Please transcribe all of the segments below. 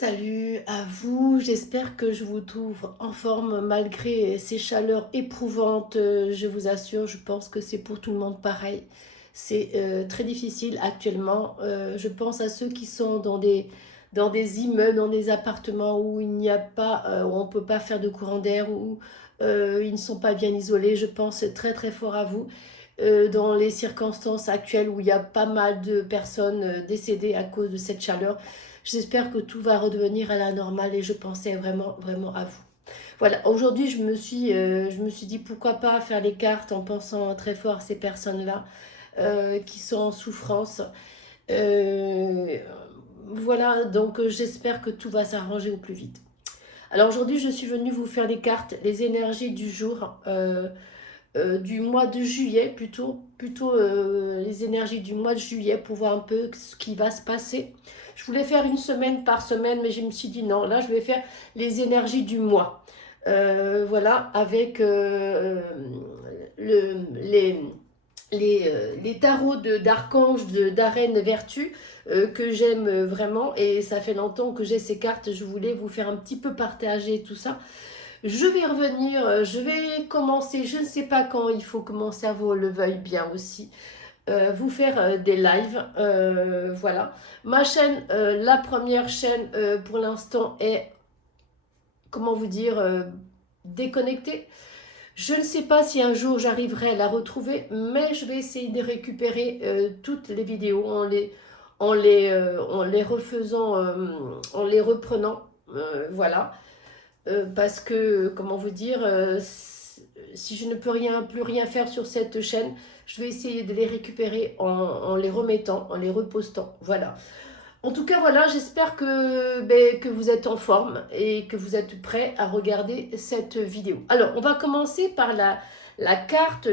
Salut à vous, j'espère que je vous trouve en forme malgré ces chaleurs éprouvantes. Je vous assure, je pense que c'est pour tout le monde pareil. C'est très difficile actuellement. Je pense à ceux qui sont dans des immeubles, dans des appartements où il n'y a pas, où on ne peut pas faire de courant d'air, où ils ne sont pas bien isolés. Je pense très très fort à vous. Dans les circonstances actuelles où il y a pas mal de personnes décédées à cause de cette chaleur. J'espère que tout va redevenir à la normale et je pensais vraiment, vraiment à vous. Voilà, aujourd'hui je me suis dit pourquoi pas faire les cartes en pensant très fort à ces personnes-là qui sont en souffrance. Euh, voilà, donc j'espère que tout va s'arranger au plus vite. Alors aujourd'hui je suis venue vous faire les cartes, les énergies du jour. Du mois de juillet plutôt les énergies du mois de juillet pour voir un peu ce qui va se passer. Je voulais faire une semaine par semaine, mais je me suis dit non, là je vais faire les énergies du mois. Voilà, avec le, les tarots d'archanges, d'arène vertu que j'aime vraiment et ça fait longtemps que j'ai ces cartes, je voulais vous faire un petit peu partager tout ça. Je vais revenir, je vais commencer, je ne sais pas quand il faut commencer à vous le veuille bien aussi, vous faire des lives, voilà. Ma chaîne, la première chaîne pour l'instant est, comment vous dire, déconnectée. Je ne sais pas si un jour j'arriverai à la retrouver, mais je vais essayer de récupérer toutes les vidéos en les refaisant, en les reprenant, voilà. Parce que, comment vous dire, si je ne peux plus rien faire sur cette chaîne, je vais essayer de les récupérer en les remettant, en les repostant. Voilà. En tout cas, voilà, j'espère que vous êtes en forme et que vous êtes prêts à regarder cette vidéo. Alors, on va commencer par la carte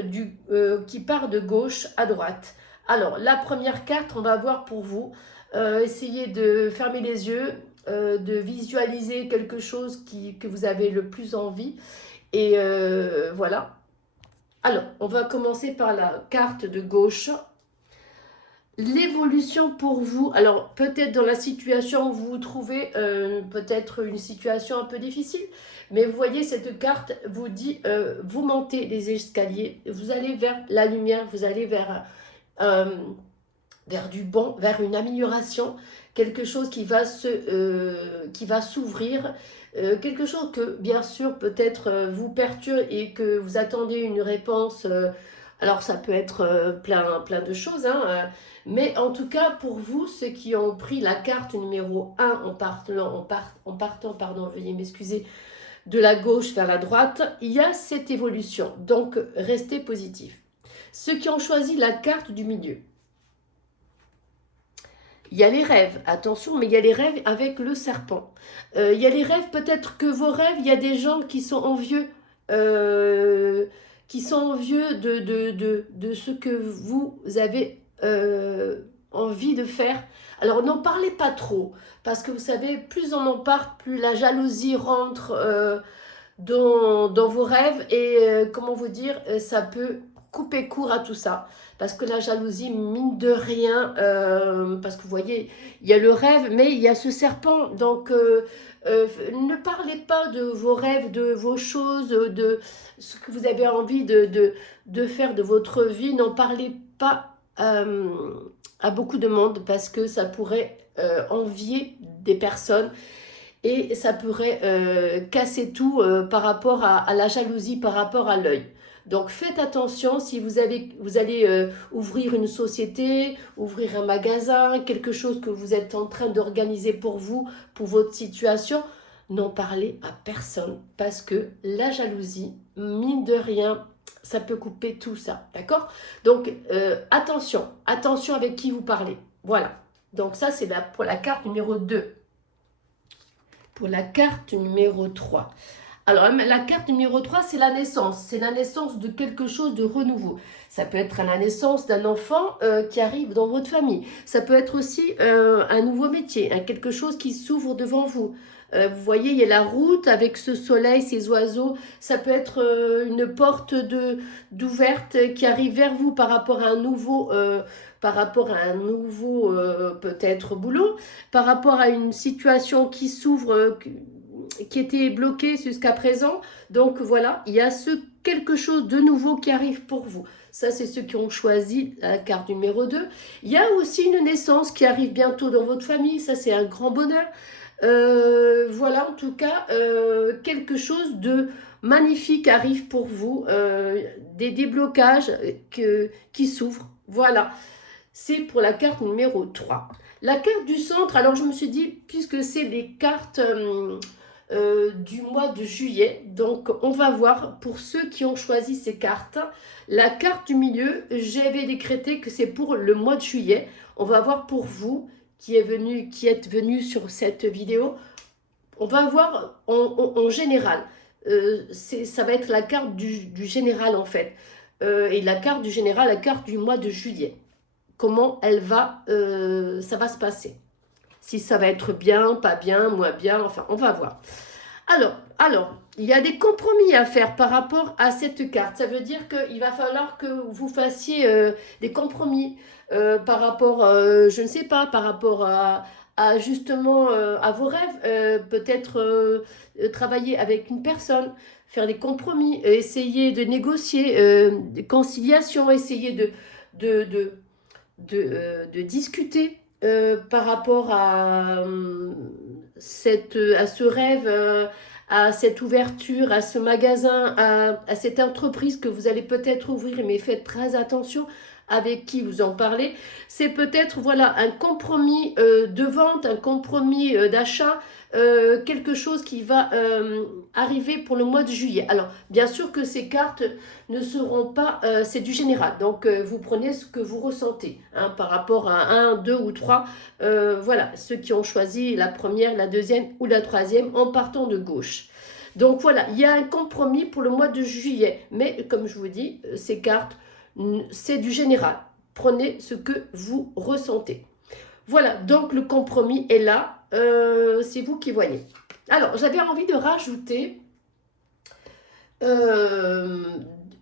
qui part de gauche à droite. Alors, la première carte, on va voir pour vous. Essayez de fermer les yeux, de visualiser quelque chose que vous avez le plus envie. Et voilà. Alors, on va commencer par la carte de gauche. L'évolution pour vous, alors peut-être dans la situation où vous vous trouvez, peut-être une situation un peu difficile, mais vous voyez cette carte vous dit, vous montez les escaliers, vous allez vers la lumière, vous allez euh, vers du bon, vers une amélioration, quelque chose qui va s'ouvrir, quelque chose que bien sûr peut-être vous perturbe et que vous attendez une réponse. Alors ça peut être plein de choses, hein, mais en tout cas pour vous, ceux qui ont pris la carte numéro 1 en partant, pardon, veuillez m'excuser, de la gauche vers la droite, il y a cette évolution, donc restez positif. Ceux qui ont choisi la carte du milieu, il y a les rêves, attention, mais il y a les rêves avec le serpent. Il y a les rêves, peut-être que vos rêves, il y a des gens qui sont envieux, de ce que vous avez envie de faire. Alors n'en parlez pas trop, parce que vous savez, plus on en parle, plus la jalousie rentre dans vos rêves et comment vous dire, ça peut couper court à tout ça. Parce que la jalousie, mine de rien, parce que vous voyez, il y a le rêve, mais il y a ce serpent. Donc, ne parlez pas de vos rêves, de vos choses, de ce que vous avez envie de faire de votre vie. N'en parlez pas à beaucoup de monde parce que ça pourrait envier des personnes et ça pourrait casser tout par rapport à la jalousie, par rapport à l'œil. Donc faites attention si vous allez ouvrir une société, ouvrir un magasin, quelque chose que vous êtes en train d'organiser pour vous, pour votre situation, n'en parlez à personne parce que la jalousie, mine de rien, ça peut couper tout ça, d'accord? Donc attention avec qui vous parlez. Voilà, donc ça c'est pour la carte numéro 2. Pour la carte numéro 3. Alors, la carte numéro 3, c'est la naissance. C'est la naissance de quelque chose de renouveau. Ça peut être la naissance d'un enfant qui arrive dans votre famille. Ça peut être aussi un nouveau métier, quelque chose qui s'ouvre devant vous. Vous voyez, il y a la route avec ce soleil, ces oiseaux. Ça peut être une porte d'ouverte qui arrive vers vous par rapport à un nouveau, peut-être boulot, par rapport à une situation qui s'ouvre, qui était bloquée jusqu'à présent. Donc voilà, il y a quelque chose de nouveau qui arrive pour vous. Ça, c'est ceux qui ont choisi la carte numéro 2. Il y a aussi une naissance qui arrive bientôt dans votre famille. Ça, c'est un grand bonheur. Voilà, en tout cas, quelque chose de magnifique arrive pour vous. Des déblocages qui s'ouvrent. Voilà, c'est pour la carte numéro 3. La carte du centre, alors je me suis dit, puisque c'est des cartes du mois de juillet, donc on va voir pour ceux qui ont choisi ces cartes. La carte du milieu, j'avais décrété que c'est pour le mois de juillet. On va voir pour vous qui êtes venu sur cette vidéo. On va voir en général. Ça va être la carte du général en fait. Et la carte du général, la carte du mois de juillet. Comment ça va se passer. Si ça va être bien, pas bien, moins bien, enfin, on va voir. Alors, il y a des compromis à faire par rapport à cette carte. Ça veut dire qu'il va falloir que vous fassiez des compromis par rapport, je ne sais pas, par rapport justement à vos rêves. Peut-être travailler avec une personne, faire des compromis, essayer de négocier, des conciliations, essayer de discuter par rapport à ce rêve, à cette ouverture, à ce magasin, à cette entreprise que vous allez peut-être ouvrir, mais faites très attention avec qui vous en parlez. C'est peut-être voilà un compromis de vente, un compromis d'achat, quelque chose qui va arriver pour le mois de juillet. Alors, bien sûr que ces cartes ne seront pas, c'est du général, donc vous prenez ce que vous ressentez hein, par rapport à 1, 2 ou 3, voilà, ceux qui ont choisi la première, la deuxième ou la troisième en partant de gauche. Donc voilà, il y a un compromis pour le mois de juillet, mais comme je vous dis, ces cartes, c'est du général. Prenez ce que vous ressentez. Voilà, donc le compromis est là, c'est vous qui voyez. Alors, j'avais envie de rajouter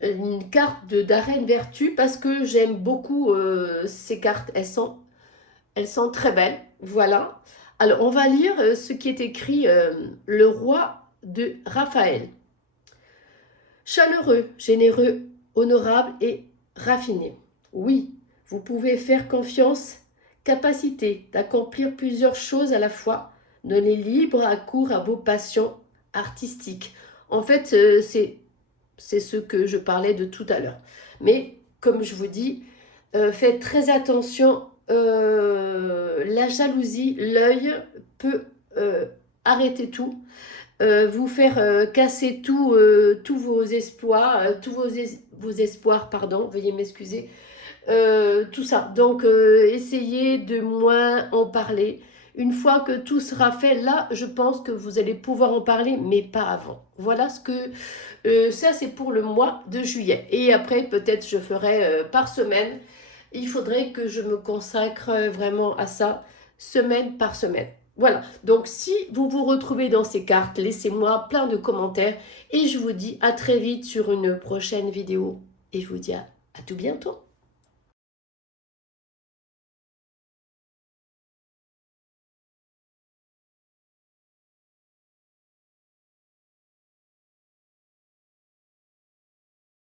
une carte d'Arène Vertu parce que j'aime beaucoup ces cartes, elles sont très belles, voilà. Alors, on va lire ce qui est écrit, le roi de Raphaël. Chaleureux, généreux, honorable et raffiné. Oui, vous pouvez faire confiance, capacité d'accomplir plusieurs choses à la fois, donner libre cours à vos passions artistiques. En fait, c'est ce que je parlais de tout à l'heure. Mais, comme je vous dis, faites très attention, la jalousie, l'œil peut arrêter tout, vous faire casser tous vos espoirs, vos espoirs, pardon, veuillez m'excuser, tout ça. Donc, essayez de moins en parler. Une fois que tout sera fait, là, je pense que vous allez pouvoir en parler, mais pas avant. Voilà ce que... ça, c'est pour le mois de juillet. Et après, peut-être, je ferai par semaine. Il faudrait que je me consacre vraiment à ça, semaine par semaine. Voilà, donc si vous vous retrouvez dans ces cartes, laissez-moi plein de commentaires et je vous dis à très vite sur une prochaine vidéo. Et je vous dis à tout bientôt.